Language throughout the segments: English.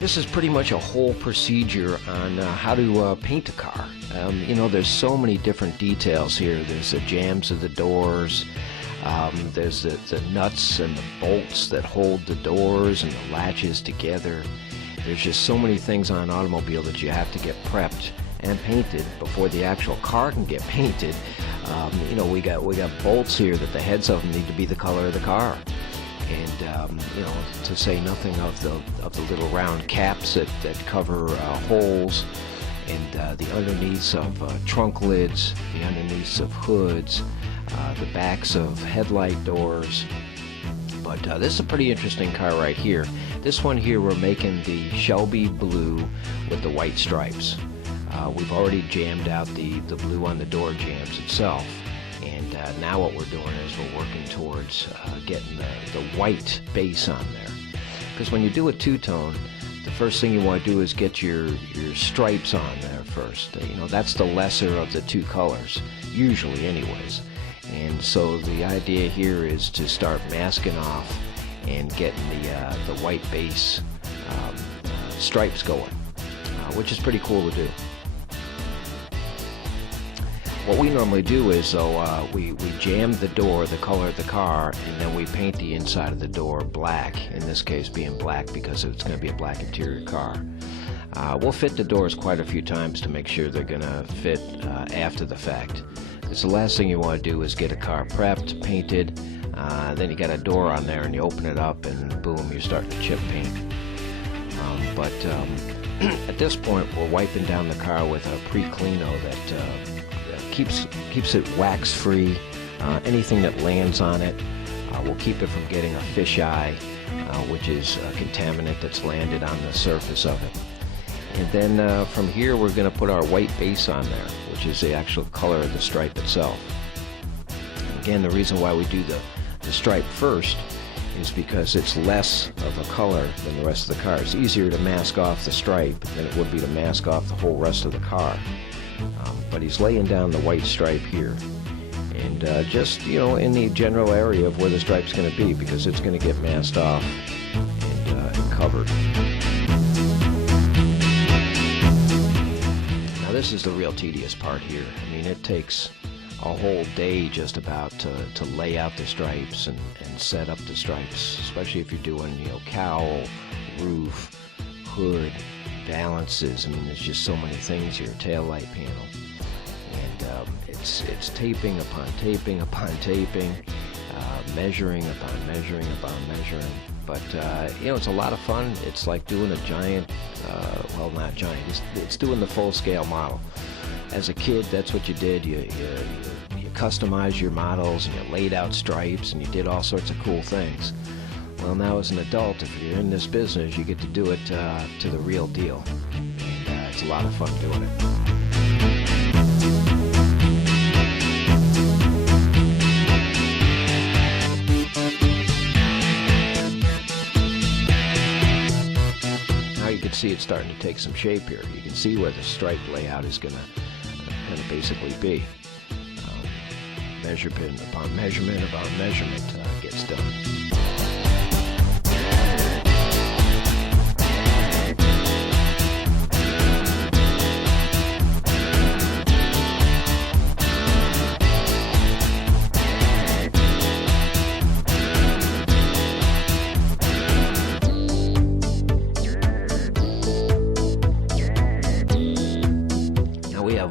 This is pretty much a whole procedure on how to paint a car. You know, there's so many different details here. There's the jambs of the doors, there's the nuts and the bolts that hold the doors and the latches together. There's just so many things on an automobile that you have to get prepped and painted before the actual car can get painted. You know, we got bolts here that the heads of them need to be the color of the car. And you know, to say nothing of the little round caps that cover holes, and the underneaths of trunk lids, the underneaths of hoods, the backs of headlight doors. But this is a pretty interesting car right here. This one here, we're making the Shelby blue with the white stripes. We've already jammed out the blue on the door jambs itself. And now what we're doing is we're working towards getting the white base on there. Because when you do a two-tone, the first thing you want to do is get your stripes on there first. You know, that's the lesser of the two colors, usually anyways. And so the idea here is to start masking off and getting the white base stripes going, which is pretty cool to do. What we normally do is, though, we jam the door, the color of the car, and then we paint the inside of the door black, in this case being black because it's going to be a black interior car. We'll fit the doors quite a few times to make sure they're going to fit after the fact. Because the last thing you want to do is get a car prepped, painted, then you got a door on there and you open it up and boom, you're starting to chip paint. But at this point, we're wiping down the car with a pre-cleano that keeps it wax free. Anything that lands on it will keep it from getting a fisheye, which is a contaminant that's landed on the surface of it. And then from here we're going to put our white base on there, which is the actual color of the stripe itself. And again, the reason why we do the stripe first is because it's less of a color than the rest of the car. It's easier to mask off the stripe than it would be to mask off the whole rest of the car. But he's laying down the white stripe here, and just, you know, in the general area of where the stripe's going to be, because it's going to get masked off and covered. Now this is the real tedious part here. I mean, it takes a whole day just about to lay out the stripes and set up the stripes, especially if you're doing, you know, cowl, roof, hood, balances. I mean, there's just so many things here. Tail light panel, and it's taping upon taping upon taping, measuring upon measuring upon measuring. But you know, it's a lot of fun. It's like doing a giant, well, not giant. It's doing the full-scale model. As a kid, that's what you did. You customized your models and you laid out stripes and you did all sorts of cool things. Well, now as an adult, if you're in this business, you get to do it to the real deal. And it's a lot of fun doing it. Now you can see it's starting to take some shape here. You can see where the stripe layout is going to basically be. Measurement upon measurement upon measurement gets done.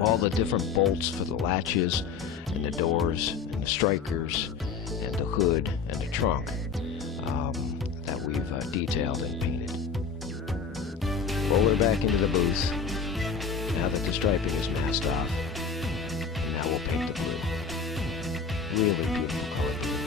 All the different bolts for the latches and the doors and the strikers and the hood and the trunk that we've detailed and painted. Roll her back into the booth now that the striping is masked off, and now we'll paint the blue. Really beautiful color blue.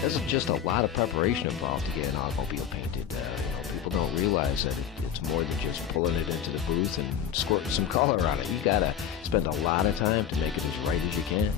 There's just a lot of preparation involved to get an automobile painted. You know, people don't realize that it's more than just pulling it into the booth and squirting some color on it. You gotta spend a lot of time to make it as right as you can.